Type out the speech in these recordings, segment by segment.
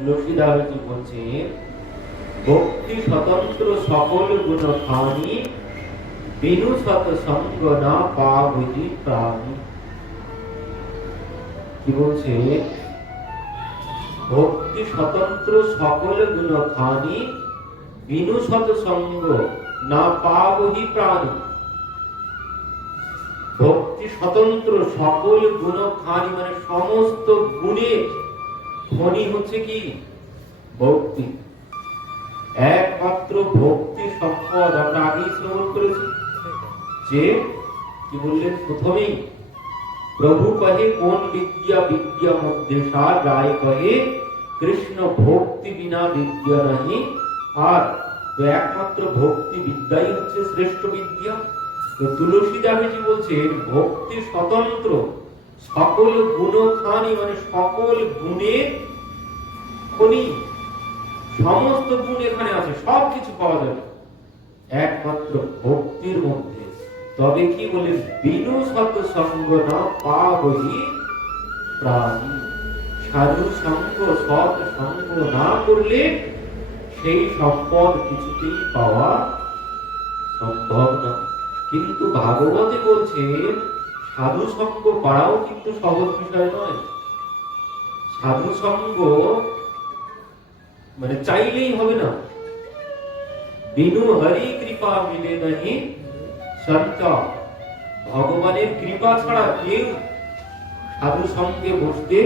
তুলসীদাসজি বলছেন, ভক্তি স্বতন্ত্র সকল গুণ খানি, বিনু সত সঙ্গ না পাবহি প্রাণী। কি বলছে? ভক্তি স্বতন্ত্র সকল গুণ খানি, বিনু সত সঙ্গ না পাবহি প্রাণী। ভক্তি স্বতন্ত্র সকল গুণ খানি মানে সমস্ত গুণের খনি হচ্ছে কি? ভক্তি। একমাত্র ভক্তি সম্পদ। আমরা আগেই শ্রবণ করেছি যে কি বললেন প্রথমেই, প্রভু কহে কোন বিদ্যা বিদ্যা মধ্যে সার, রায় কহে কৃষ্ণ ভক্তি বিনা বিদ্যা নাহি আর। তো একমাত্র ভক্তি বিদ্যাই হচ্ছে শ্রেষ্ঠ বিদ্যা। তো তুলসীদাসজি বলছেন ভক্তি স্বতন্ত্র সকল গুণ খানি মানে সকল গুণের খনি। সমস্ত গুণ এখানে আছে, সবকিছু পাওয়া যাবে একমাত্র ভক্তির মধ্যে। তবে কি বলে? বিনু সত সঙ্গ না পাবহি প্রাণী। সাধু সঙ্গ সৎ সঙ্গ না করলে সেই সম্পদ কিছুতেই পাওয়া সম্ভব না। কিন্তু ভাগবতে বলছেন সাধু সঙ্গ করাও কিন্তু সহজ বিষয় নয়। সাধু সঙ্গ মানে চাইলেই হবে না। বিনু হরি কৃপা মিলে নাহি সঞ্চয়। ভগবানের কৃপা ছাড়া কেউ সাধু সঙ্গে বসতে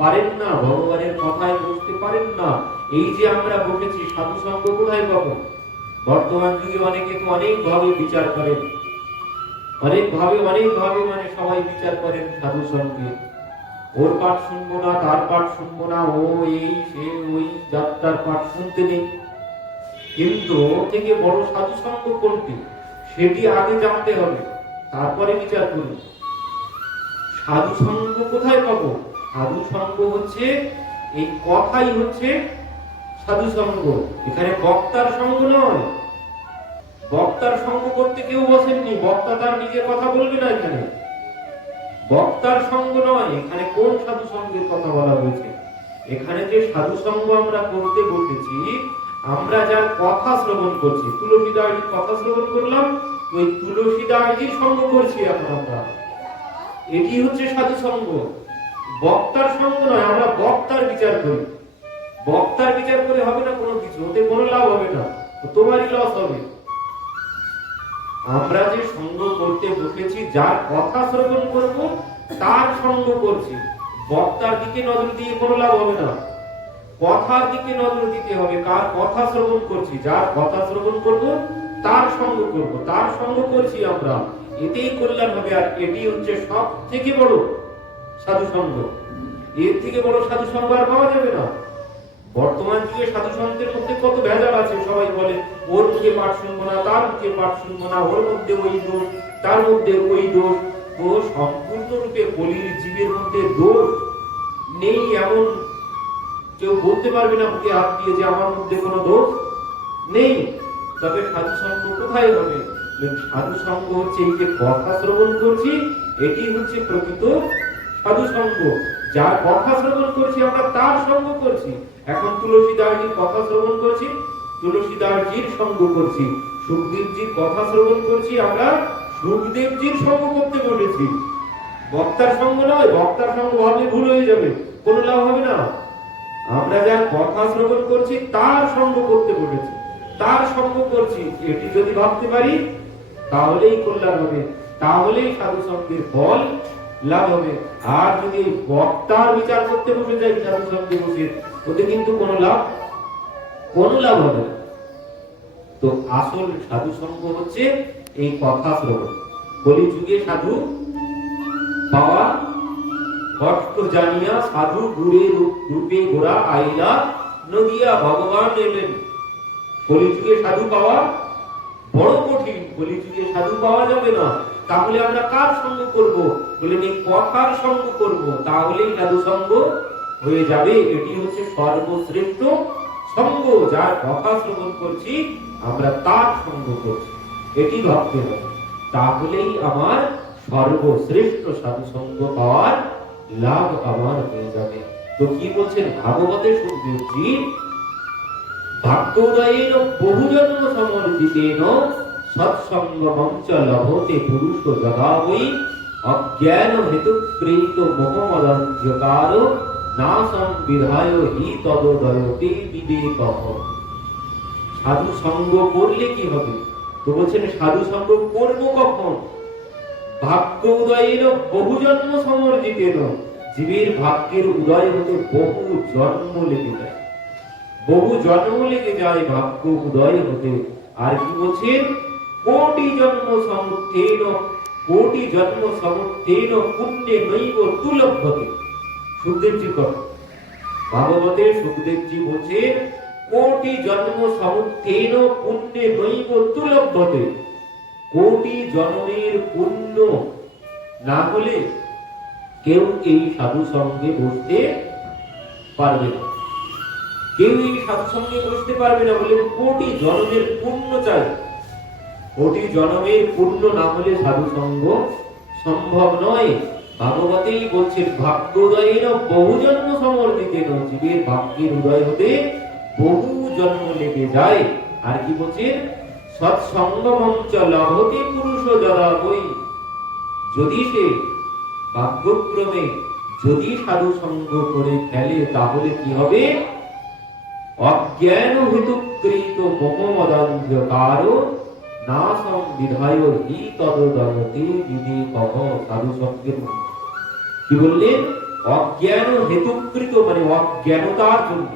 পারেন না, ভগবানের কথায় বসতে পারেন না। এই যে আমরা বসেছি, সাধু সঙ্গ কোথায় পাবো? বর্তমান যুগে অনেকে তো অনেক ভাবে বিচার করেন, অনেক ভাবে মানে সবাই বিচার করেন সাধু সঙ্গে। ওর পাঠ শুনবো না, তার পাঠ শুনবো না, ও এই সে ওই যাত্রার পাঠ শুনতে নেই। কিন্তু থেকে বড় সাধু সঙ্গ কোনটি সেটি আগে জানতে হবে, তারপরে বিচার করুন। সাধু সঙ্গ কোথায় পাবো? সাধু সঙ্গ হচ্ছে এই কথাই হচ্ছে সাধু সঙ্গ। এখানে বক্তার সঙ্গ নয়। বক্তার সঙ্গ করতে কেউ বসেননি, বক্তা তার নিজের কথা বলবে না। এখানে বক্তার সঙ্গ নয়। এখানে কোন সাধু সঙ্গের কথা বলা হয়েছে? এখানে যে সাধু সঙ্গ আমরা করতে বসেছি, আমরা যার কথা শ্রবণ করছি, তুলসীদাসজির কথা শ্রবণ করলাম, ওই তুলসীদাসজির সঙ্গ করছি এখন আমরা। এটি হচ্ছে সাধু সঙ্গ, বক্তার সঙ্গ নয়। আমরা বক্তার বিচার করি, বক্তার বিচার করে হবে না কোনো কিছু, ওতে কোনো লাভ হবে না, তোমারই লস হবে। আমরা যে সঙ্গ করতে বসেছি, যার কথা শ্রবণ করব তার সঙ্গ করছি। বক্তার দিকে নজর দিয়ে কোনো লাভ হবে না, কথার দিকে নজর দিতে হবে। কার কথা শ্রবণ করছি, যার কথা শ্রবণ করব তার সঙ্গ করব, তার সঙ্গ করছি আমরা, এতেই কল্যাণ হবে। আর এটি হচ্ছে সব থেকে বড় সাধু সঙ্গ। এর থেকে বড় সাধু সঙ্গ আর পাওয়া যাবে না। বর্তমান যুগে সাধু সঙ্গের মধ্যে কত ভেজাল আছে। সবাই বলে ওর মুখে পাঠ শুনবো না, তার মুখে পাঠ শুনবো না, ওর মধ্যে ওই দোষ, তার মধ্যে ওই দোষ। তো সম্পূর্ণরূপে কলির জীবের মধ্যে দোষ নেই এমন কেউ বলতে পারবে না মুখে হাত দিয়ে যে আমার মধ্যে কোনো দোষ নেই। তবে সাধু সঙ্গ কোথায় হবে? সাধু সঙ্গ হচ্ছে এই যে কথা শ্রবণ করছি, এটি হচ্ছে প্রকৃত সাধু সঙ্গ। যার কথা শ্রবণ করছি আমরা তার সঙ্গ করছি। এখন তুলসীদাসজির কথা শ্রবণ করছি, তুলসীদাসজির সঙ্গ করছি। সুখদেবজির কথা শ্রবণ করছি, আমরা সুখদেবজির সঙ্গ করতে বলেছি, বক্তার সঙ্গ নয়। বক্তার সঙ্গ ভাবলে ভুল হয়ে যাবে, কোনো লাভ হবে না। আমরা যার কথা শ্রবণ করছি তার সঙ্গ করতে বলেছি, তার সঙ্গ করছি। এটি যদি ভাবতে পারি তাহলেই কল্যাণ হবে, তাহলেই সাধু সঙ্গের ফল লাভ হবে। আর যদি বক্তার বিচার করতে বসে যাই সাধু সঙ্গে বসে, ওতে কিন্তু কোনো লাভ হবে না। তো আসল সাধু সঙ্গ হচ্ছে এই কথা শ্রবণ। কলি যুগে সাধু পাওয়া কষ্ট জানিয়া সাধু গুরে রূপে গোরা আইলা নদিয়া ভগবান এলেন। কলিযুগে সাধু পাওয়া বড় কঠিন, কলিযুগে সাধু পাওয়া যাবে না। তাহলে আমরা কার সঙ্গ করব? বলেন এই কথার সঙ্গ করব, তাহলেই সাধু সঙ্গ হয়ে যাবে। এটি হচ্ছে সর্বশ্রেষ্ঠ সঙ্গ। যার কথা শ্রবণ করছি আমরা তার সঙ্গ করছি, এটি ভাবতে হবে। তাহলেই আমার সর্বশ্রেষ্ঠ সাধু সঙ্গ পাওয়ার লাভ আমার হয়ে যাবে। তো কি বলছেন ভাগবতে সুখদেবজি, ভাগ্যোদয়েন বহুজন্ম সমর্জিতেন সৎসঙ্গমং চ লভতে পুরুষ যদা বৈ অজ্ঞান হেতু প্রেরিত মোহমদঞ্জকার নাশং বিধায় হি তদোদয়তে বিবেকঃ। সাধু সঙ্গ করলে কি হবে? তো বলছেন সাধু সঙ্গ করব কখন? ভাগ্য উদয়ের বহু জন্ম সমর্জিতেন, জীবের ভাগ্যের উদয় হতে বহু জন্ম লেগে যায়, বহু জন্ম লেগে যায় ভাগ্য উদয় হতে। আর কি বলছেন? কোটি জন্ম সমুত্থেন, কোটি জন্ম সমুত্থেন পুণ্যে নৈব তুলভ্যতে। সুখদেবজি কথা ভাগবতে সুখদেবজি বলছেন, কোটি জন্ম সমুত্থেন পুণ্যে নৈব তুলভ্যতে। কোটি জন্মের পুণ্য না হলে কেউ এই সাধু সঙ্গে বসতে পারবে না, কেউ এই সাধু সঙ্গে বসতে পারবে না। বলে কোটি জন্মের পুণ্য চাই, কোটি জন্মের পুণ্য না হলে সাধু সঙ্গ সম্ভব নয়। ভাগবতেই বলছেন ভাগ্যোদয়েন বহু জন্ম সমর্জিতেন, জীবের ভাগ্যের উদয় হতে বহু জন্ম লেগে যায়। আর কি বলছেন? সৎসঙ্গমং চ লভতে পুরুষ যদা বৈ। যদি সে ভাগ্যক্রমে যদি সাধু সঙ্গ করে ফেলে তাহলে কি হবে? অজ্ঞান হেতুকৃত মোহমদঞ্জকার নাশং বিধায় হি তদোদয়তে বিবেকঃ। সাধু সঙ্গের কি বললেন? অজ্ঞান হেতুকৃত মানে অজ্ঞানতার জন্য,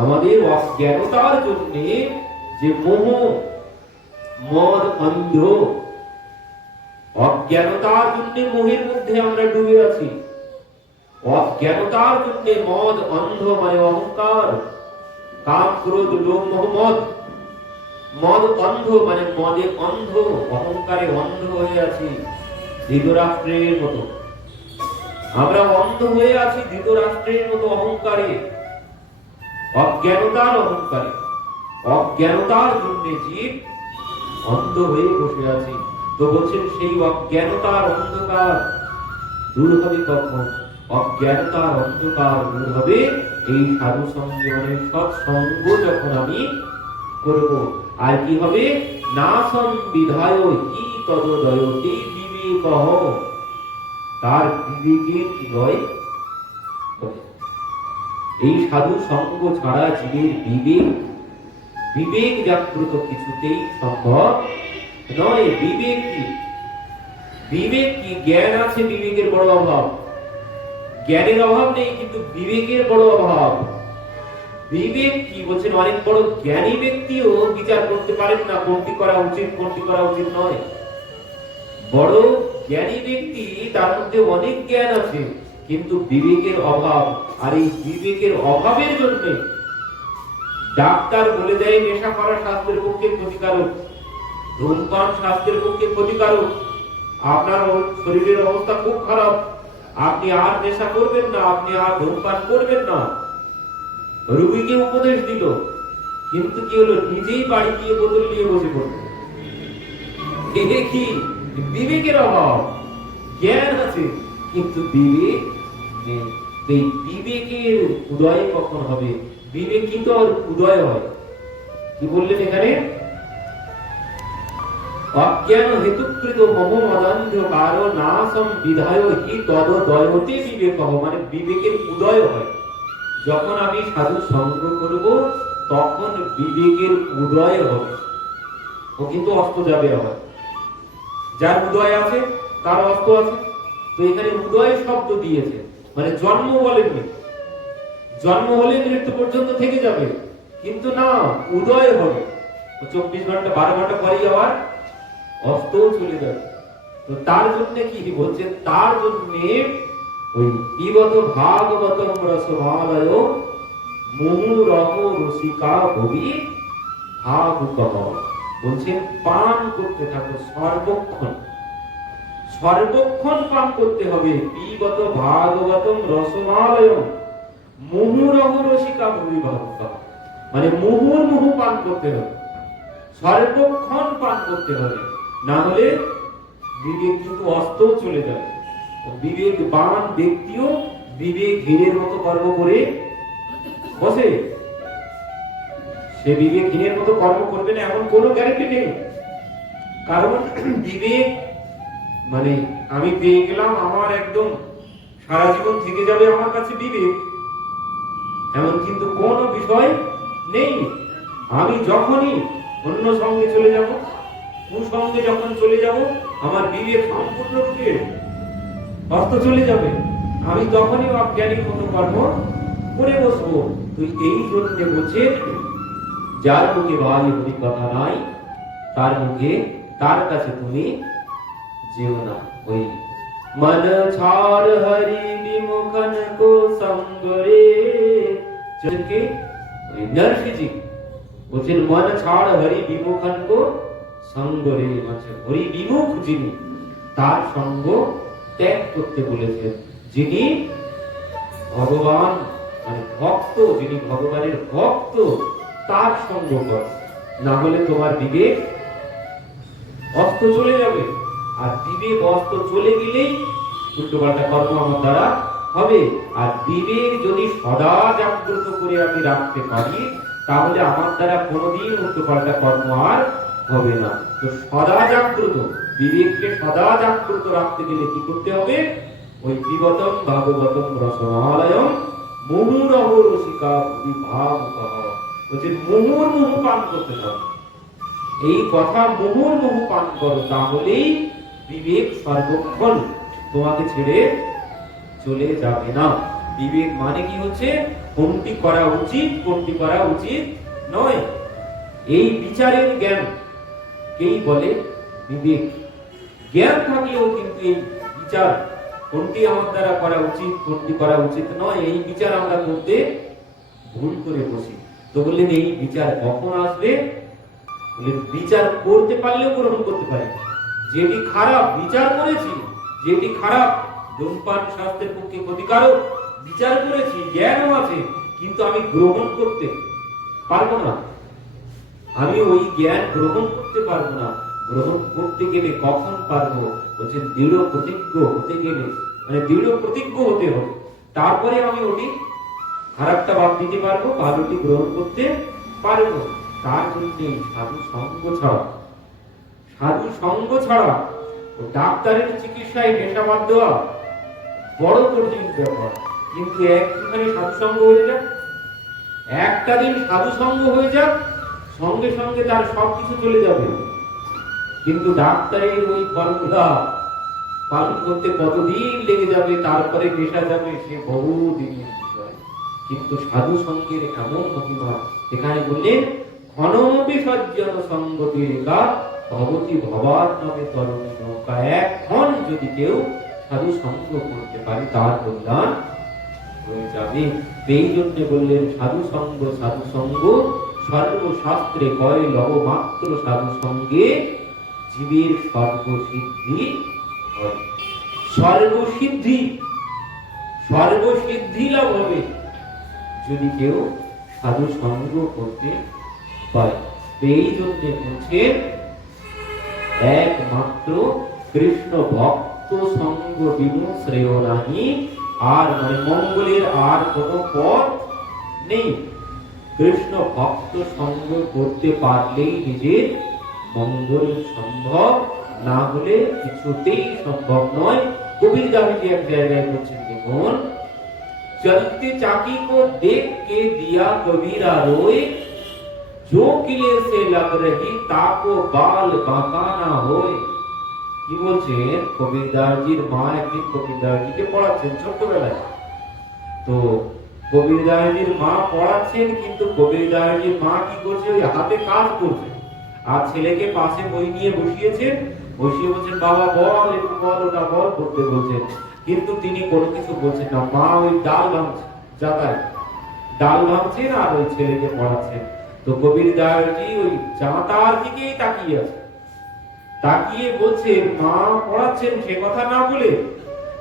আমাদের অজ্ঞানতার জন্য যে মোহ মদ অন্ধ, অজ্ঞানতার জন্য মোহের মধ্যে আমরা ডুবে আছি। অজ্ঞানতার জন্য মদ অন্ধ মানে অহংকার, কাম ক্রোধ লোভ মোহ মদ। মদ অন্ধ মানে মদে অন্ধ, অহংকারে অন্ধ হয়ে আছি ধৃতরাষ্ট্রের মতো। আমরা অন্ধ হয়ে আছি ধৃতরাষ্ট্রের মতো অহংকারে, অজ্ঞানতার অহংকারে। অজ্ঞানতার জন্য জীব অন্ধ হয়ে বসে আছে। তো বলছেন সেই অজ্ঞানতার অন্ধকার দূর হবে কখন? অজ্ঞানতার অন্ধকার দূর হবে এই সাধু সঙ্গে, মানে সৎসঙ্গ যখন আমি করব। আর কি হবে? নাশং বিধায় হি তদোদয়তে বিবেকঃ। তার বিবেকের উদয় হবে। এই সাধু সঙ্গ ছাড়া জীবের বিবেক জাগ্রত কিছুতেই সম্ভব নয়। বিবেক কি? বিবেক কি? জ্ঞান আছে, বিবেকের বড় অভাব। জ্ঞানের অভাব নেই, কিন্তু বিবেকের বড় অভাব। বিবেক কি বলছেন? অনেক বড় জ্ঞানী ব্যক্তিও বিচার করতে পারেন না কোনটি করা উচিত কোনটি করা উচিত নয়। বড় জ্ঞানী ব্যক্তি, তার মধ্যে অনেক জ্ঞান আছে, কিন্তু বিবেকের অভাব। আর এই বিবেকের অভাবের জন্য ডাক্তার বলে দেয় নেশা করা স্বাস্থ্যের পক্ষে ক্ষতিকারক, ধূমপান স্বাস্থ্যের পক্ষে ক্ষতিকারক, আপনার শরীরের অবস্থা খুব খারাপ, আপনি আর নেশা করবেন না, আপনি আর ধূমপান করবেন না। রোগীকে উপদেশ দিল, কিন্তু কি হলো? নিজেই বাড়ি গিয়ে বোতল নিয়ে বসে পড়ল। কি? বিবেকের অভাব। জ্ঞান আছে কিন্তু বিবেক নেই। এই বিবেকের উদয় কখন হবে? বিবেকিত উদয় হয়। কি বললেন এখানে? অজ্ঞান হেতুকৃত মোহমদঞ্জকার নাশং বিধায় হি তদোদয়তে বিবেকঃ। মানে বিবেকের উদয় হয় যখন আমি সাধু সঙ্গ করব, তখন বিবেকের উদয় হবে। ও কিন্তু অস্ত যাবে আবার। যার উদয় আছে তার অস্ত আছে। তো এখানে উদয় শব্দ দিয়েছে, মানে জন্ম বলেননি। জন্ম হলে মৃত্যু পর্যন্ত থেকে যাবে, কিন্তু না, উদয় হবে। 24 ঘন্টা 12 ঘন্টা পরেই আবার অস্তও চলে যাবে। তো তার জন্য কি বলছেন? তার জন্য ওই পিবত ভাগবতম রসমালয় মুহুরহ রসিকা ভবি ভাবুকঃ। বলছেন পান করতে থাকো সর্বক্ষণ, সর্বক্ষণ পান করতে হবে। পিবত ভাগবতম রসমালয় মুহুরহ রসিকা ভবি ভাবুকঃ, মানে মুহুর্মুহু পান করতে হবে, সর্বক্ষণ পান করতে হবে। না হলে বিবেক কিন্তু অস্তও চলে যাবে। বিবেকবান ব্যক্তিও বিবেক হীনের মতো কর্ম করে বসে? সে বিবেক হীনের মতো কর্ম করবে না এমন কোনো গ্যারান্টি নেই। কারণ বিবেক মানে আমি পেয়ে গেলাম, আমার একদম সারা জীবন থেকে যাবে আমার কাছে বিবেক, এমন কিন্তু কোনো বিষয় নেই। আমি যখনই অন্য সঙ্গে চলে যাব, কুসঙ্গে যখন চলে যাব, আমার বিবেক সম্পূর্ণরূপে অস্ত চলে যাবে। আমি তখনই অজ্ঞানীর মতো কর্ম করে বসবো। তুই এই জন্য বলছে, যার মুখে ভাই হরি কথা নাই, তার মুখে তার কাছে তুমি যেও না। ওই মন ছাড় হরি বিমুখন কো সঙ্গরে, চলকে ওই নরসিজি বলছেন মন ছাড় হরি বিমুখন কো সঙ্গরে, মানে হরি বিমুখ যিনি, তার সঙ্গ ত্যাগ করতে বলেছেন। যিনি ভগবান মানে ভক্ত, যিনি ভগবানের ভক্ত, তার সঙ্গ কর, না হলে তোমার বিবেক অস্ত চলে যাবে। আর বিবেক অস্ত চলে গেলেই উল্টোপাল্টা কর্ম আমার দ্বারা হবে। আর বিবেক যদি সদা জাগ্রত করে আমি রাখতে পারি, তাহলে আমার দ্বারা কোনোদিন উল্টোপাল্টা কর্ম আর হবে না। তো সদা জাগ্রত বিবেককে সদা জাগ্রত রাখতে গেলে কি করতে হবে? ওই বিগতম ভাগবতম রসমালয়ম মুহুরহ রসিকা বিভাবকঃ, বলছে মুহুর্মুহু পান করতে হবে। এই কথা মুহুর্মুহু পান করো, তাহলেই বিবেক সর্বক্ষণ তোমাকে ছেড়ে চলে যাবে না। বিবেক মানে কি হচ্ছে? কোনটি করা উচিত, কোনটি করা উচিত নয়, এই বিচারের জ্ঞান কেই বলে বিবেক। জ্ঞান থাকলেও কিন্তু এই বিচার কোনটি আমার দ্বারা করা উচিত, কোনটি করা উচিত নয়, এই বিচার আমরা করতে ভুল করে বসি। তো বললেন এই বিচার কখন আসবে? বিচার করতে পারলেও গ্রহণ করতে পারি। যেটি খারাপ বিচার করেছি, যেটি খারাপ ধূমপান স্বাস্থ্যের পক্ষে ক্ষতিকারক বিচার করেছি, জ্ঞানও আছে, কিন্তু আমি গ্রহণ করতে পারবো না। আমি ওই জ্ঞান গ্রহণ করতে পারবো না। গ্রহণ করতে গেলে কখন পারবো? বলছে দৃঢ় প্রতিজ্ঞ হতে গেলে, মানে দৃঢ় প্রতিজ্ঞ হতে হবে, তারপরে আমি ওটি খারাপটা বাদ দিতে পারবো, ভালোটি গ্রহণ করতে পারবো। তার জন্য সাধু সঙ্গ ছাড়া, সাধু সঙ্গ ছাড়া ও ডাক্তারের চিকিৎসায় নেশাবাদ দেওয়া বড় কঠিন ব্যাপার। কিন্তু একটুখানি সাধু সঙ্গ হয়ে যাক, একটা দিন সাধু সঙ্গ হয়ে যাক, সঙ্গে সঙ্গে তার সবকিছু চলে যাবে। কিন্তু ডাক্তারের ওই ফর্মুলা পালন করতে কতদিন লেগে যাবে, তারপরে নেশা যাবে, সে বহু দিনের বিষয়। কিন্তু সাধু সঙ্গের এমন মহিমা, এখানে বললেন ঘনমপি সজ্জন সঙ্গতি রেখা ভবতি ভবার নামে তরণী নৌকা। এখন যদি কেউ সাধু সঙ্গ করতে পারে, তার কল্যাণ হয়ে যাবে। এই জন্য বললেন সাধু সঙ্গ, সাধু সঙ্গ সর্বশাস্ত্রে কয় লব মাত্র, সাধু সঙ্গে জীবের সর্বসিদ্ধি হয়। সর্বসিদ্ধি, সর্বসিদ্ধি লাভ হবে যদি কেউ সাধু সঙ্গ করতে পারে। এই জন্য বলছেন একমাত্র কৃষ্ণ ভক্ত সঙ্গ বিনু শ্রেয় নাহি, আর মানে মঙ্গলের আর কোনো পথ নেই। কৃষ্ণ ভক্ত সঙ্গ করতে পারলেই নিজের মঙ্গল সম্ভব, না হলে কিছুতেই সম্ভব নয়। কবির দাবিজি এক জায়গায় বলছেন, দেখুন চলতে চাকি কো দেখ কে দিয়া কবিরা রোয়, जो किले से लग रही ताको बाल बांका ना होए। কি বলছেন? কবিরদাসজির মা একদিন কবিরদাসজিকে পড়াচ্ছেন ছোটবেলায়। তো কবিরদাসজির মা পড়াচ্ছেন, কিন্তু কবিরদাসজির মা কি করছে? ওই হাতে কাজ করছে, আর ছেলেকে পাশে বই নিয়ে বসিয়েছেন। বসিয়ে বলছেন বাবা বল, একটু বল, ওটা বল, করতে বলছেন। কিন্তু তিনি কোনো কিছু বলছেন না। মা ওই ডাল ভাঙছে, জাতায় ডাল ভাঙছেন আর ওই ছেলেকে পড়াচ্ছেন। তো কবিরদাসজি ওই জাতার দিকেই তাকিয়ে আছে, তাকিয়ে বলছেন, মা পড়াচ্ছেন সে কথা না বলে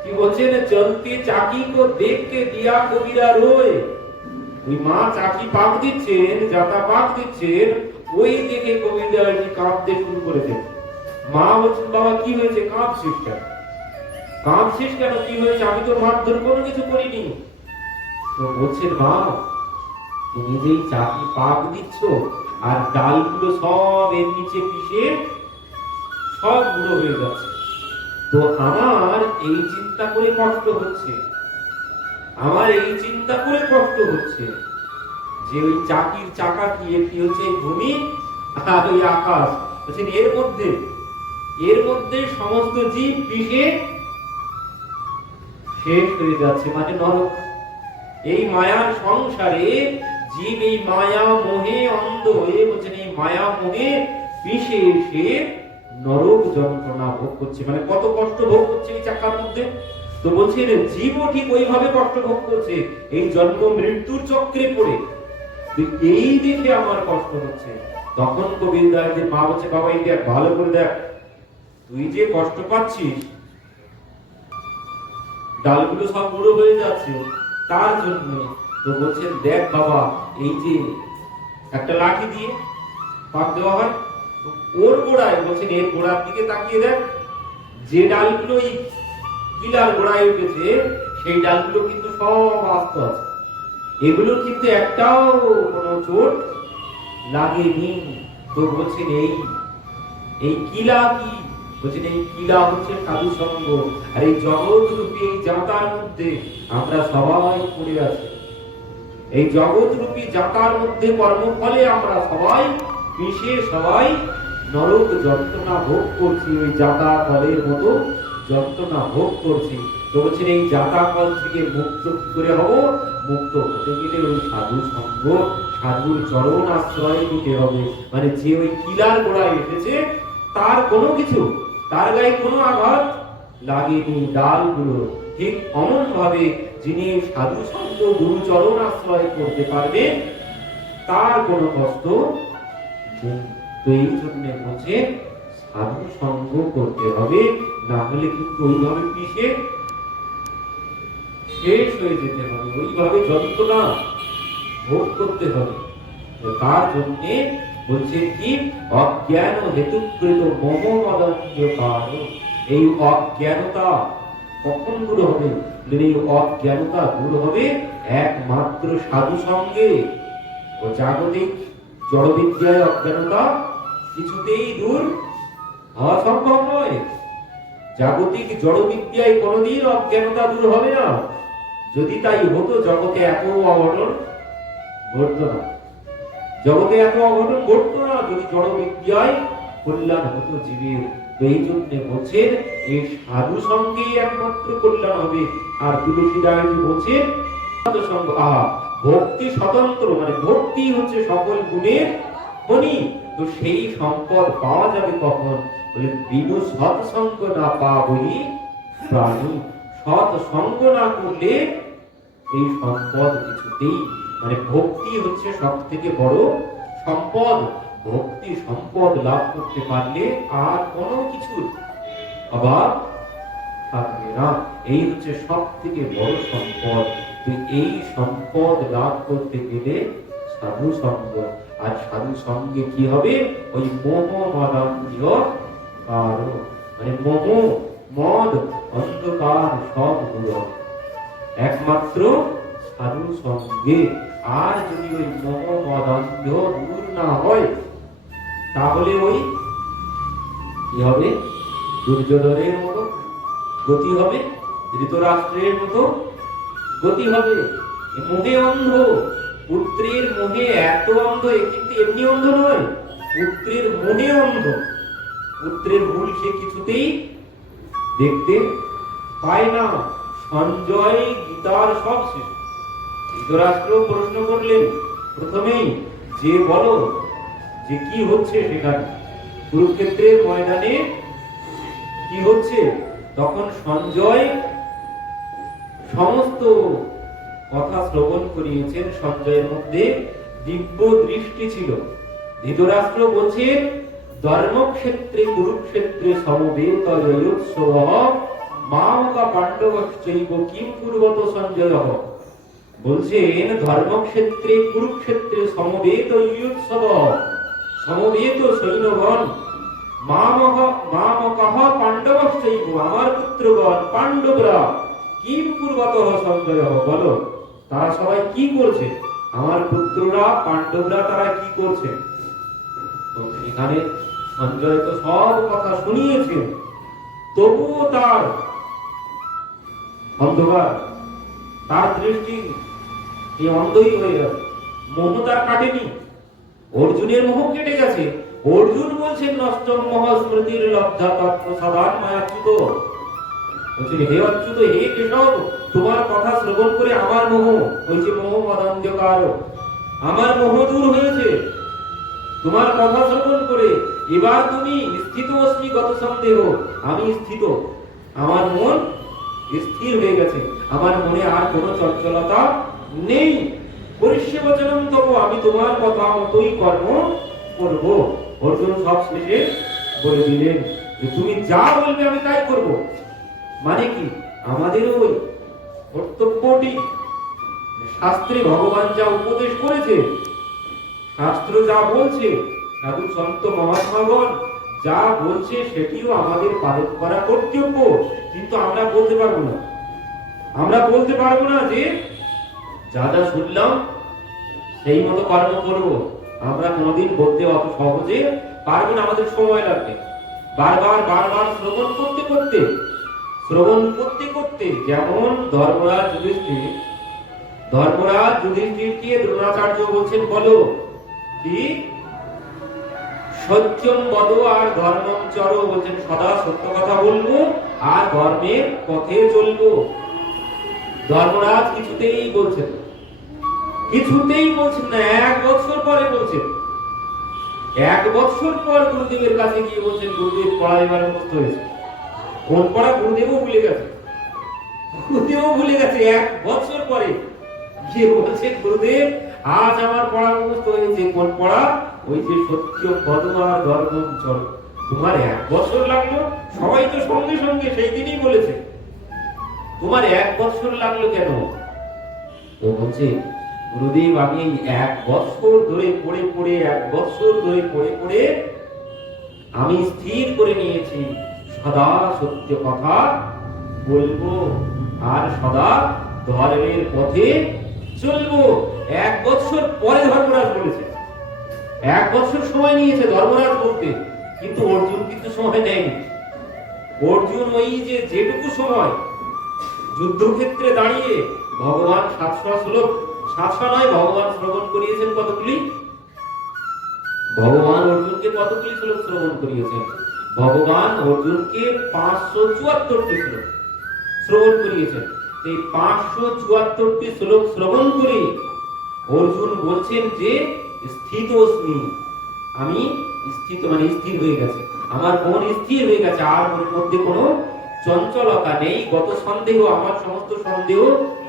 কি বলছেন? চলতে চাকি কো দেখকে দিয়া কবিরা রোয়। ওই মা চাকি পাক দিচ্ছেন, জাতা পাক দিচ্ছেন, ওই দেখে কবিরদাসজি কাঁদতে শুরু করেছেন। মা বলছেন বাবা কি হয়েছে, কাঁদছিস কেন? কাঁদছিস কেন, কি হয়েছে? আমি তো মারধর কোনো কিছু করিনি। তো বলছেন, মা তুমি যেই চাকি পাক দিচ্ছ আর ডালগুলো সব এর নিচে পিষে সব গুঁড়ো হয়ে যাচ্ছে, তো আমার এই চিন্তা করে কষ্ট হচ্ছে, আমার এই চিন্তা করে কষ্ট হচ্ছে যে ওই চাকির চাকা কি, একটি হচ্ছে ভূমি আর ওই আকাশ, বলছেন এর মধ্যে সমস্ত জীব পিষে শেষ হয়ে যাচ্ছে, মানে নরক। এই মায়ার সংসারে জীব এই মায়া মোহে অন্ধ হয়ে, বলছেন এই মায়া মোহে পিষে এসে নরক যন্ত্রণা ভোগ করছে, মানে কত কষ্ট ভোগ করছে এই চাকার মধ্যে। তো বলছেন জীবও ঠিক ওইভাবে কষ্ট ভোগ করছে এই জন্ম মৃত্যুর চক্রে পড়ে, এই দেখে আমার কষ্ট হচ্ছে। তখন গোবিন্দার মা বলছে, বাবা এই দেখ, ভালো করে দেখ, তুই যে কষ্ট পাচ্ছিস, ডালগুলো সব গুঁড়ো হয়ে যাচ্ছে তার জন্য। তো বলছেন, দেখ বাবা, এই যে একটা লাঠি দিয়ে পাক দেওয়া হয়, ওর গোড়ায়, বলছেন এর গোড়ার দিকে তাকিয়ে দেখ, যে ডালগুলো এই কিলার গোড়ায় উঠেছে সেই ডালগুলো কিন্তু সব আস্ত আছে, এগুলো কিন্তু একটাও কোনো চোট লাগেনি। তো বলছেন এই কিলা কি, বলছেন এই কিলা হচ্ছে সাধু সঙ্গ, আর এই জগৎ রূপী এই জাতার মধ্যে আমরা সবাই পড়ে আছি, এই জগৎ রূপী জাতার মধ্যে কর্মফলে আমরা সবাই মিশে সবাই নরক যন্ত্রণা ভোগ করছি, ওই জাতা ফলের মতো যন্ত্রণা ভোগ করছি। তো বলছেন এই জাতা ফল থেকে মুক্ত কি করে হব? মুক্ত হতে গেলে ওই সাধু সঙ্গ, সাধুর চরণ আশ্রয় নিতে হবে। মানে যে ওই কিলার গোড়ায় এসেছে তার কোনো কিছু, তার গায়ে কোনো আঘাত লাগেনি ডালগুলো, ঠিক অমন ভাবে যিনি সাধু সঙ্গ গুরু চরণ আশ্রয় করতে পারবে তার কোনো কষ্ট নেই। তো এই জন্য বলছে সাধু সঙ্গ করতে হবে, না হলে কিন্তু ওইভাবে পিষে শেষ হয়ে যেতে হবে, ওইভাবে যন্ত্রণা ভোগ করতে হবে। তার জন্য বলছে কি, অজ্ঞান হেতুকৃত মোহমদন্যকার, এই অজ্ঞানতা কখন দূর হবে? এই অজ্ঞানতা দূর হবে একমাত্র সাধু সঙ্গে। ও জাগতিক জড়বিদ্যায় অজ্ঞানতা কিছুতেই দূর হওয়া সম্ভব নয়। জাগতিক জড়বিদ্যায় কোনোদিন অজ্ঞানতা দূর হবে না। যদি তাই হতো জগতে এত অঘটন ঘটতো না, জগতে এত অঘটন ঘটতো না যদি জড়বিদ্যায় কল্যাণ হতো জীবের। এই জন্য বলছেন এই সাধু সঙ্গেই একমাত্র কল্যাণ হবে। আর তুলসীদাস বলছেন সাধু সঙ্গ, ভক্তি স্বতন্ত্র, মানে ভক্তি হচ্ছে সকল গুণের মণি। তো সেই সম্পদ পাওয়া যাবে কখন? বলে বিনু সৎসঙ্গ না পাবি প্রাণী, সৎসঙ্গ না করলে এই সম্পদ কিছুতেই, মানে ভক্তি হচ্ছে সব থেকে বড় সম্পদ। ভক্তি সম্পদ লাভ করতে পারলে আর কোনো কিছুর অভাব থাকবে না। এই হচ্ছে সব থেকে বড় সম্পদ। তো এই সম্পদ লাভ করতে গেলে সাধু সঙ্গ, আর সাধু সঙ্গে কি হবে? ওই মোহ মদান্ধকার, মানে মোহ মদ অন্ধকার সব দূর হবে একমাত্র সাধু সঙ্গে। আর যদি ওই মোহ মদান্ধ দূর না হয় তাহলে ওই কি হবে? দুর্যোধনের মতো গতি হবে, ধৃতরাষ্ট্রের মতো গতি হবে। মোহে অন্ধ, পুত্রের মোহে এত অন্ধ, কিন্তু এমনি অন্ধ নয়, পুত্রের মোহে অন্ধ। পুত্রের ভুল সে কিছুতেই দেখতে পায় না। সঞ্জয় গীতার সব শেষ, ধৃতরাষ্ট্র প্রশ্ন করলেন প্রথমেই, যে বলো যে কি হচ্ছে সেখানে, কুরুক্ষেত্রের ময়দানে কি হচ্ছে? তখন সঞ্জয় সমস্ত কথা শ্রবণ করিয়েছেন। সঞ্জয়ের মধ্যে দিব্য দৃষ্টি ছিল। ধৃতরাষ্ট্র বলছেন, ধর্মক্ষেত্রে কুরুক্ষেত্রে সমবেতয়োৎসবঃ মামকা পাণ্ডবশ্চৈব কিং কুর্বত সঞ্জয়ঃ। বলছেন ধর্মক্ষেত্রে কুরুক্ষেত্রে সমবেতয়োৎসবঃ, সমবেত সৈন্যগণ মামকঃ পাণ্ডবশ্চৈব, আমার পুত্রগণ পাণ্ডবরা কিম পূর্বতঃ সঞ্জয়ঃ, বলো তারা সবাই কি করছে, আমার পুত্ররা পাণ্ডবরা তারা কি করছে। তো এখানে সঞ্জয় তো সব কথা শুনিয়েছেন, তবুও তার অন্ধকার, তার দৃষ্টি এই অন্ধই হয়ে গেছে, মোহ তার কাটেনি। অর্জুনের মোহ কেটে গেছে। অর্জুন বলছেন নষ্ট মোহ স্মৃতির লব্ধা তত্ত্ব সাধারণ মায়াচ্যুত, বলছেন হে অচ্যুত, হে কেশব, তোমার কথা শ্রবণ করে আমার মোহ, ওই যে মোহ মদান্ধকার, আমার মোহ দূর হয়েছে তোমার কথা শ্রবণ করে। এবার তুমি স্থিত অস্মি গত সন্দেহ, আমি স্থিত, আমার মন স্থির হয়ে গেছে, আমার মনে আর কোনো চঞ্চলতা নেই। পরিষ্যবচনম তব, আমি তোমার কথা মতোই কর্ম করব। অর্জুন সব শেষে বলে দিলেন যে তুমি যা বলবে আমি তাই করব। মানে কি, আমাদের ওই কর্তব্যটি, শাস্ত্রে ভগবান যা উপদেশ করেছে, শাস্ত্র যা বলছে, সাধু সন্ত মহাত্মাগণ যা বলছে সেটিও আমাদের পালন করা কর্তব্য। কিন্তু আমরা বলতে পারবো না, যে যা যা শুনলাম সেই মতো কর্ম করব। আমরা কোনোদিন বলতে অত সহজে পারবো না, আমাদের সময় লাগবে। বারবার শ্রবণ করতে যেমন ধর্মরাজ যুধিষ্ঠিরকে দ্রোণাচার্য বলছেন, বলো কি সত্যম বদ আর ধর্মম চর, বলছেন সদা সত্য কথা বলবো আর ধর্মের পথে চলবো। ধর্মরাজ কিছুতেই বলছেন না, 1 বছর পরে বলছেন। 1 বছর পর গুরুদেবের কাছে গিয়ে বলছেন, গুরুদেব পড়া এবার মুখস্থ হয়েছে। কোন পড়া গুরুদেবও ভুলে গেছে। 1 বছর পরে গিয়ে বলছেন, গুরুদেব আজ আমার পড়া মুখস্থ হয়েছে। কোন পড়া? ওই যে সত্য পদমা ধর্মম চর। তোমার 1 বছর লাগলো? সবাই তো সঙ্গে সঙ্গে সেই দিনই বলেছে, তোমার 1 বছর লাগলো কেন? ও বলছে, গুরুদেব আমি 1 বছর ধরে পড়ে আমি স্থির করে নিয়েছি সদা সত্য কথা বলবো আর সদা ধর্মের পথে চলবো। 1 বছর পরে ধর্মরাজ বলেছে। 1 বছর সময় নিয়েছে ধর্মরাজ বলতে, কিন্তু অর্জুন কিন্তু সময় নেয়নি। অর্জুন ওই যে যেটুকু সময় যুদ্ধক্ষেত্রে দাঁড়িয়ে ভগবান 700 শ্লোক, 700 নয়, ভগবান শ্রবণ করিয়েছেন কতগুলি? ভগবান অর্জুনকে কতগুলি শ্লোক শ্রবণ করিয়েছেন? ভগবান অর্জুনকে 574টি শ্লোক শ্রবণ করিয়েছেন। এই 574টি শ্লোক শ্রবণ করে অর্জুন বলছেন যে স্থিতোস্মি, আমি স্থিত, মানে স্থির হয়ে গেছে, আমার মন স্থির হয়ে গেছে, আর মনের মধ্যে কোনো চঞ্চলতা নেই, গত সন্দেহ, আমার সমস্ত সন্দেহ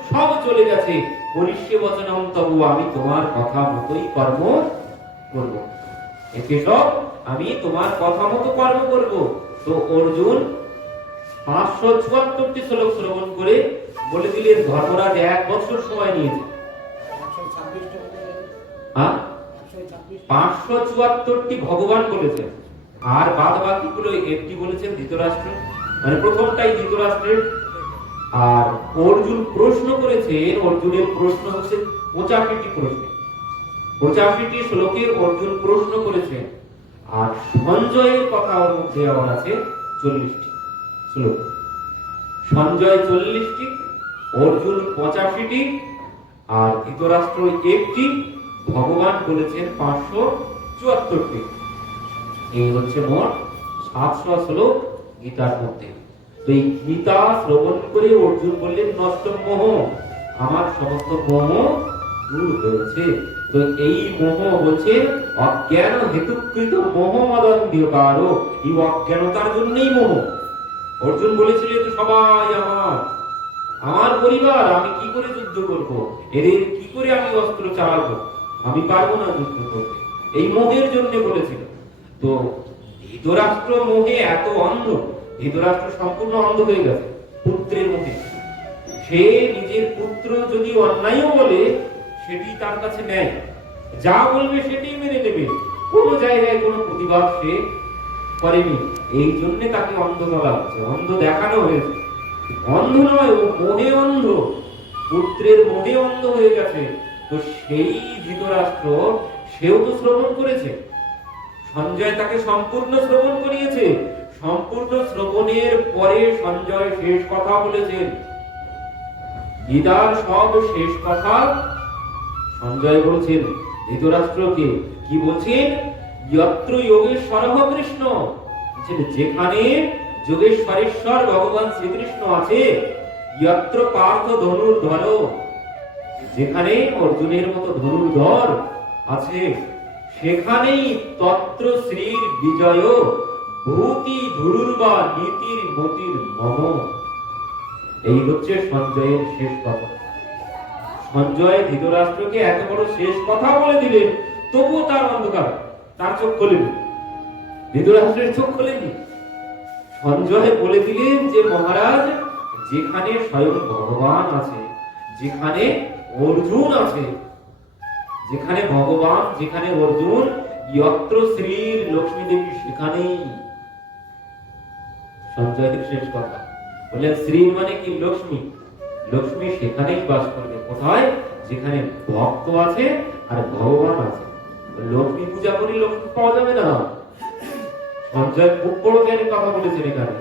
সব চলে গেছে। পরিষ্যবচনম তবু, আমি তোমার কথা মতোই কর্ম করব। এতে সব আমি তোমার কথা মতো কর্ম করব। তো অর্জুন 574টি শ্লোক শ্রবণ করে বলে দিলেন, ধর্মরাজ 1 বছর সময় নিয়েছে। 574টি ভগবান বলেছেন, আর বাদ বাকিগুলো একটি বলেছেন ধৃতরাষ্ট্র, মানে প্রথমটাই ধৃতরাষ্ট্রের। আর অর্জুন প্রশ্ন করেছেন, অর্জুনের প্রশ্ন হচ্ছে 85টি প্রশ্ন, 85টি শ্লোকে অর্জুন প্রশ্ন করেছেন। আর সঞ্জয়ের কথা ওর মধ্যে আবার আছে 40টি শ্লোক। সঞ্জয় 40টি, অর্জুন 85টি, আর ধৃতরাষ্ট্র 1টি, ভগবান বলেছেন 574টি। এই হচ্ছে মোট 700 শ্লোক গীতার মধ্যে। তো এই গীতা শ্রবণ করে অর্জুন বললেন, নষ্ট মোহ, আমার সমস্ত মোহ দূর হয়েছে। তো এই মোহ বলছে অজ্ঞান হেতুকৃত মোহ মদান্ধকার, এই অজ্ঞানতার জন্যই মোহ। অর্জুন বলেছিল তো সবাই আমার পরিবার, আমি কি করে যুদ্ধ করব, এদের কি করে আমি অস্ত্র চালাবো, আমি পারবো না যুদ্ধ করতে, এই মোহের জন্য বলেছিল। তো ধৃতরাষ্ট্র মোহে এত অন্ধ, ধৃতরাষ্ট্র সম্পূর্ণ অন্ধ হয়ে গেছে পুত্রের মোহে। সে নিজের পুত্র যদি অন্যায়ও বলে সেটি তার কাছে নেয়, যা বলবে সেটাই মেনে নেবে, কোনো জায়গায় কোনো প্রতিবাদ সে করেনি, এই জন্য তাকে অন্ধ বলা হচ্ছে, অন্ধ দেখানো হয়েছে। অন্ধ নয়, ও মোহে অন্ধ, পুত্রের মোহে অন্ধ হয়ে গেছে। তো সেই ধৃতরাষ্ট্র, সেও তো শ্রবণ করেছে, সঞ্জয় তাকে সম্পূর্ণ শ্রবণ করিয়েছে। সম্পূর্ণ শ্রবণের পরে সঞ্জয় শেষ কথা বলেছেন, গীতার সব শেষ কথা সঞ্জয় বলছেন ধৃতরাষ্ট্রকে। কি বলছেন? যত্র যোগেশ্বরঃ কৃষ্ণ, যেখানে যোগেশ্বরেশ্বর ভগবান শ্রীকৃষ্ণ আছে, যত্র পার্থ ধনুর্ধর, যেখানে অর্জুনের মতো ধনুর্ধর আছে, সেখানেই তত্র শ্রীর বিজয় ভূতি ধুরুর্বা নীতির মতির মম। এই হচ্ছে সঞ্জয়ের শেষ কথা। সঞ্জয় ধৃতরাষ্ট্রকে এত বড় শেষ কথা বলে দিলেন, তবুও তার অন্ধকার, তার চোখ খোলেনি, ধৃতরাষ্ট্রের চোখ খোলেনি। সঞ্জয় বলে দিলেন যে মহারাজ, যেখানে স্বয়ং ভগবান আছে, যেখানে অর্জুন আছে, যেখানে ভগবান, যেখানে অর্জুন, যত্র শ্রীর লক্ষ্মী দেবী, সেখানেই। সঞ্জয়ের শেষ কথা বললেন, শ্রী মানে কি? লক্ষ্মী। লক্ষ্মী সেখানেই বাস করবে, কোথায়? যেখানে ভক্ত আছে আর ভগবান আছে। লক্ষ্মী পূজা করি লক্ষ্মী পাওয়া যাবে না। সঞ্জয় খুব বড় জ্ঞানী কথা বলেছেন এখানে।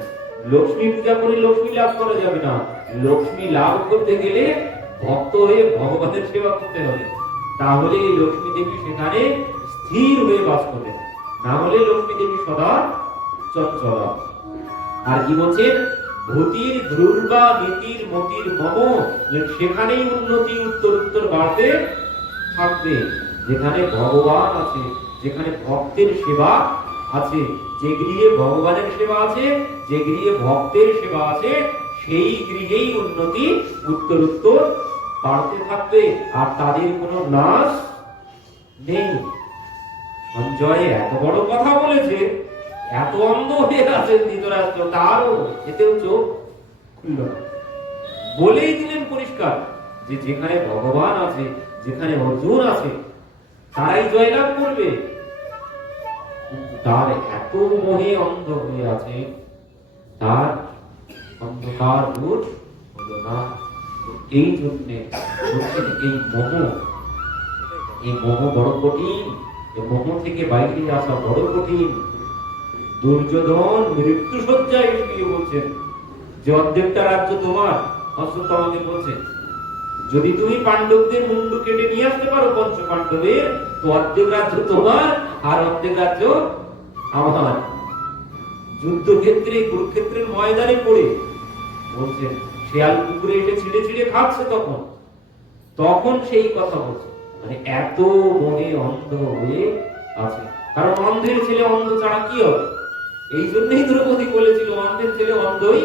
লক্ষ্মী পূজা করে লক্ষ্মী লাভ করা যাবে না। লক্ষ্মী লাভ করতে গেলে ভক্ত হয়ে ভগবানের সেবা করতে হবে, তাহলে এই লক্ষ্মী দেবী সেখানে স্থির হয়ে বাস করবে, না হলে লক্ষ্মী দেবী সদা চঞ্চলা। আর কি বলছেন? ভূতির ধ্রুবা নীতির মতির মম, সেখানেই উন্নতি উত্তর উত্তর বাড়তে থাকবে। যেখানে ভগবান আছে, যেখানে ভক্তের সেবা আছে, যে গৃহে ভগবানের সেবা আছে, যে গৃহে ভক্তের সেবা আছে, সেই গৃহেই উন্নতি উত্তর উত্তর বাড়তে থাকবে, আর তাদের কোনো নাশ নেই। সঞ্জয় এত বড় কথা বলেছে, এত অন্ধ হয়ে আছে ধৃতরাষ্ট্র, তারও এতেও চোখ খুলল না। বলেই দিলেন পরিষ্কার যে যেখানে ভগবান আছে, যেখানে অর্জুন আছে, তারাই জয়লাভ করবে। তার এত মোহে অন্ধ হয়ে আছে, তার অন্ধকার দূর হলো না। এই জন্যে এই মোহ বড় কঠিন, এই মোহ থেকে বাইরে আসা বড় কঠিন। দুর্যোধন মৃত্যু শয্যায় শুয়ে বলছেন যে অর্ধেকটা রাজ্য তোমার। অশ্বত্থামাকে বলছেন, যদি তুমি পাণ্ডবদের মুন্ডু কেটে নিয়ে আসতে পারো পঞ্চ পাণ্ডবের, তো অর্ধেক রাজ্য তোমার আর অর্ধেক রাজ্য আমার। যুদ্ধক্ষেত্রে, কুরুক্ষেত্রের ময়দানে পড়ে বলছেন, শেয়াল কুকুরে এসে ছিঁড়ে ছিঁড়ে খাচ্ছে, তখন সেই কথা বলছে। মানে এত মনে অন্ধ হয়ে আছে। কারণ অন্ধের ছেলে অন্ধ ছাড়া কি হবে? এই জন্যই দ্রৌপদী বলেছিল, অন্ধের ছেলে অন্ধই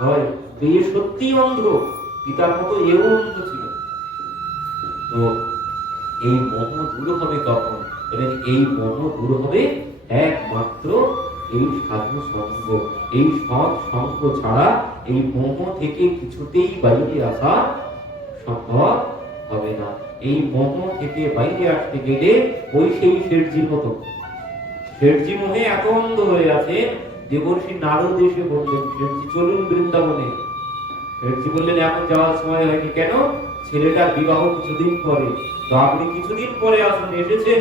হয়। এ সত্যি অন্ধ, পিতার মতো এও অন্ধ ছিল। তো এই মোহ দূর হবে কখন? এই মোহ দূর হবে একমাত্র এই সাধু সঙ্গ, এই সৎ সঙ্গ ছাড়া এই মোহ থেকে কিছুতেই বাইরে আসা সম্ভব হবে না। এই মোহ থেকে বাইরে আসতে গেলে ওই সেই শেঠজির মতো, শেঠজি মোহে এত অন্ধ হয়ে আছেন, দেবর্ষি নারদ এসে বললেন, শেঠজি চলুন বৃন্দাবনে। শেঠজি বললেন, এখন যাওয়ার সময় হয়নি। কেন? ছেলেটার বিবাহ কিছুদিন পরে। তো আপনি কিছুদিন পরে আসুন, এসেছেন,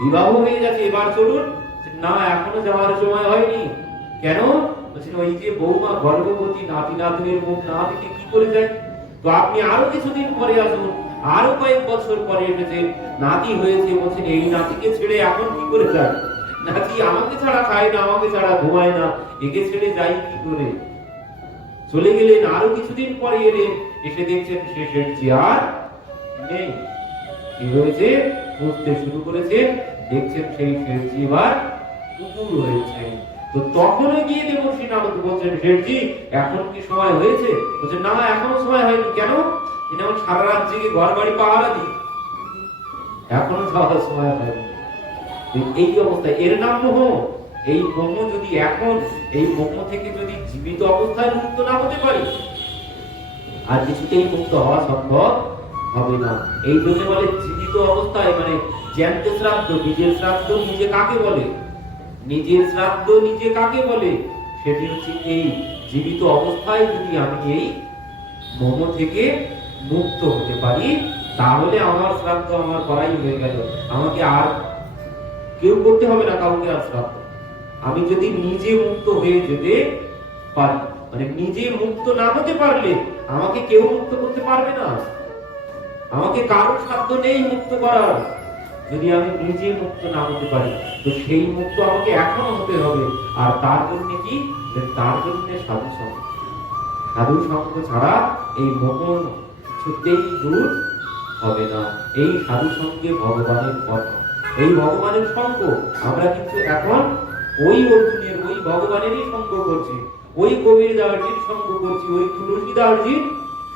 বিবাহ হয়ে গেছে, এবার চলুন। না, এখনো যাওয়ার সময় হয়নি। কেন? বলছেন, ওই যে বৌমা গর্ভবতী, নাতি নাতনির মুখ না দেখে কি করে যায়? তো আপনি আরো কিছুদিন পরে আসুন। আরো কয়েক বছর পরে এসেছেন, নাতি হয়েছে, বলছেন এই নাতিকে ছেড়ে এখন কি করে যায়? নাতি আমাকে ছাড়া খায় না, আমাকে ছাড়া ঘুমায় না, একে ছেড়ে যাই কি করে? চলে গেলেন। আরো কিছুদিন পরে এলেন, এসে দেখছেন সে শেঠজি আর নেই। কি হয়েছে? খুঁজতে শুরু করেছেন, দেখছেন সেই শেঠজি এবার কুকুর হয়েছে। তো তখনও গিয়ে দেবর্ষি নারদ বলছেন, শেঠজি এখন কি সময় হয়েছে? বলছে, না এখনো সময় হয়নি। কেন? যেমন সারা রাত জেগে ঘর বাড়ি পাহারা দিই, এখনো যাওয়ার সময় হয়নি। এই অবস্থায় এর নাম মোহ। এই মোহ যদি এখন, এই মোহ থেকে যদি জীবিত অবস্থায় মুক্ত না হতে পারি, আর কিছুতেই মুক্ত হওয়া সম্ভব হবে না। এই জন্য বলে জীবিত অবস্থায়, মানে জ্যান্ত শ্রাদ্ধ, নিজের শ্রাদ্ধ নিজে কাকে বলে? নিজের শ্রাদ্ধ নিজে কাকে বলে? সেটি হচ্ছে এই জীবিত অবস্থায় যদি আমি এই মোহ থেকে মুক্ত হতে পারি, তাহলে আমার শ্রাদ্ধ আমার করাই হয়ে গেল। আমাকে আর কেউ করতে হবে না, কাউকে আর শ্রাদ্ধ। আমি যদি নিজে মুক্ত হয়ে যেতে পারি, মানে নিজে মুক্ত না হতে পারলে আমাকে কেউ মুক্ত করতে পারবে না। আমাকে কারো সাধ্য নেই মুক্ত করার। যদি আমি নিজে মুক্ত না হতে পারি, তো সেই মুক্ত আমাকে এখনো হতে হবে। আর তার জন্য কি? তার জন্য সাধু সঙ্গ। সাধু সঙ্গ ছাড়া এই মোহ কিছুতেই দূর হবে না। এই সাধু সঙ্গে ভগবানের কথা, এই ভগবানের সঙ্গ। আমরা কিন্তু এখন ওই অর্জুনের, ওই ভগবানেরই সঙ্গ করছি, ওই কবির দাসজির সঙ্গ করছি, ওই তুলসী দাসজির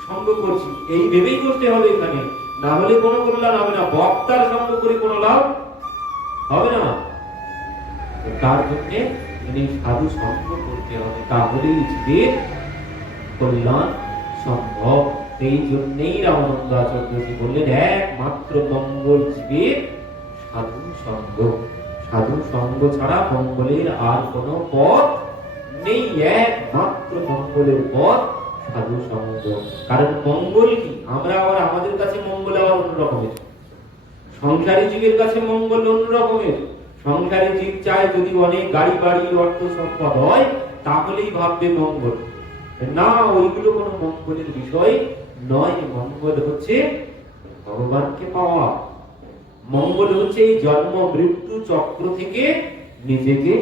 সঙ্গ করছি। এই ভেবেই করতে হবে এখানে, না হলে কোনো কল্যাণ হবে না। বক্তার সঙ্গ করে কোনো লাভ হবে না। তার জন্য সাধু সঙ্গ করতে হবে, তাহলেই জীবের কল্যাণ সম্ভব। এই জন্যই রামানন্দ আচার্যজি বললেন, একমাত্র মঙ্গল জীবের সাধু সঙ্গ। সাধু সঙ্গ ছাড়া মঙ্গলের আর কোন পথ নেই। একমাত্র মঙ্গলের পথ সাধু সঙ্গ। কারণ মঙ্গল কি? আমরা আবার আমাদের কাছে মঙ্গল আবার অন্য রকমের, সংসারী জীবের কাছে মঙ্গল অন্য রকমের। সংসারী জীব চায় যদি অনেক গাড়ি বাড়ি অর্থ সম্পদ হয় তাহলেই ভাববে মঙ্গল। না, ওইগুলো কোনো মঙ্গলের বিষয় নয়। মঙ্গল হচ্ছে ভগবানকে পাওয়া। মঙ্গল হচ্ছে এই জন্ম মৃত্যু চক্র থেকে নিজেকে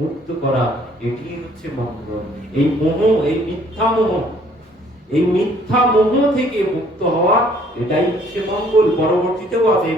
মুক্ত করা। এটি হচ্ছে মঙ্গল। এই মোহ, এই মিথ্যা মোহ, এই মিথ্যা মোহ থেকে মুক্ত হওয়া, এটাই হচ্ছে মঙ্গল। পরবর্তীতেও আছে।